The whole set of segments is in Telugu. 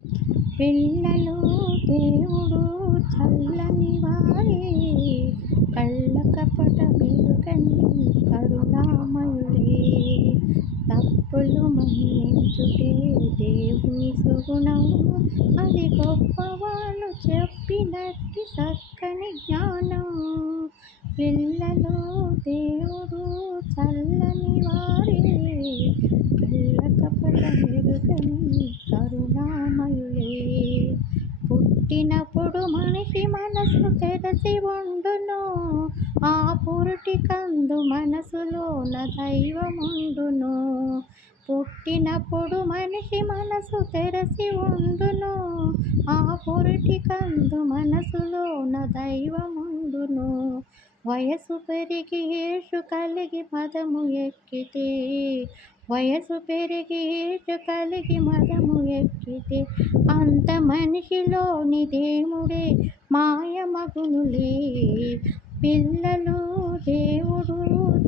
పిల్లలు దేవుడు చల్లని వారే, కళ్ళ కపట వెలుగని కరుణామయుడే. తప్పులు మన్నించుటే దేవుని సుగుణం, అది గొప్పవాళ్ళు చెప్పినట్టి చక్కని జ్ఞానం. పిల్లలు దేవుడు చల్లని వారే, కళ్ళ కపట వెలుగని కరుణామయుడే. పుట్టినప్పుడు మనిషి మనసు తెరచి ఉండును, ఆ పురుటి కందు మనసులోన దైవముండును. పుట్టినప్పుడు మనిషి మనసు తెరచి ఉండును, ఆ పురుటి కందు మనసులోన దైవముండును. వయసు పెరిగి ఏషు కలిగి మదము ఎక్కితే, వయసు పెరిగి ఏషు కలిగి మదము ఎక్కితే, అంత మనిషిలోని దేవుడే మాయమగునులే. పిల్లలు దేవుడు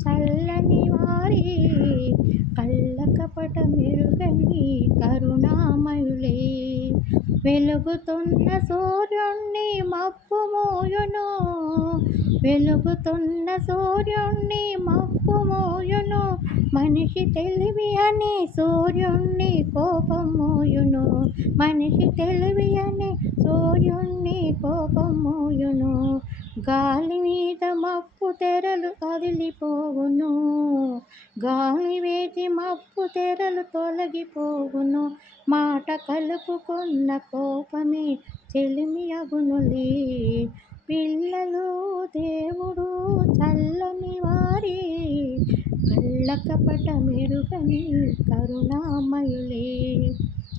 చల్లని వారే, కళ్ళ కపట మెరుగని కరుణామయులే. వెలుగుతున్న సూర్యుణ్ణి మబ్బు మోయును, వెలుగుతున్న సూర్యుణ్ణి మబ్బు మోయును. మనిషి తెలివి అని సూర్యుణ్ణి కోపం మోయును, మనిషి తెలివి అని సూర్యుణ్ణి కోపం మోయును. గాలి మీద మబ్బు తెరలు కదిలిపోవును, గాలి వేసి మబ్బు తెరలు తొలగిపోవును. మాట కలుపుకున్న కోపమే చెలిమి అగునులే. పిల్లలు దేవుడు చల్లని వారే, కళ్ళ కపట మెరుగని కరుణామయులే.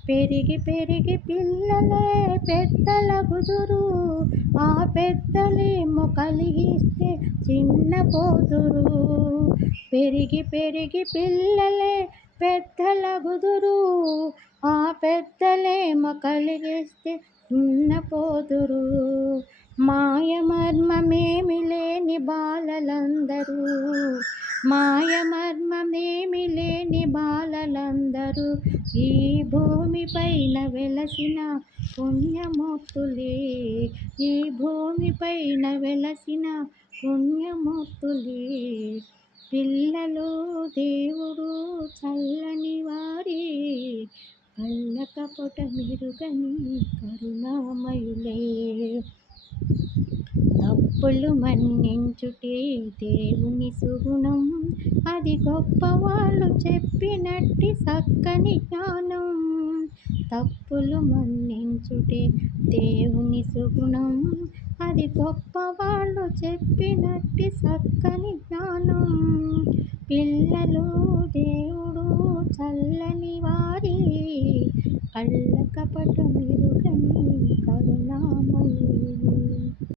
పెరిగి పెరిగి పిల్లలే పెద్దలగుదురు, ఆ పెద్దలేమో కలిగిస్తే చిన్నపోదురు. పెరిగి పెరిగి పిల్లలే పెద్దలగుదురు, ఆ పెద్దలేమో కలిగిస్తే చిన్నపోదురు. మాయమర్మమేమి లేని బాలలందరూ, మాయమర్మమేమి లేని బాలలందరూ ఈ భూమిపైన వెలసిన పుణ్యమూర్తులే, ఈ భూమిపైన వెలసిన పుణ్యమూర్తులే. పిల్లలు దేవుడు చల్లని వారే, కళ్ళ కపట మెరుగని కరుణామయులే. తప్పులు మన్నించుటే దేవుని సుగుణం, అది గొప్పవాళ్ళు చెప్పినట్టి చక్కని జ్ఞానం. తప్పులు మన్నించుటే దేవుని సుగుణం, అది గొప్పవాళ్ళు చెప్పినట్టి చక్కని జ్ఞానం. పిల్లలు దేవుడు చల్లని వారే, కళ్ళ కపట మెరుగని కరుణా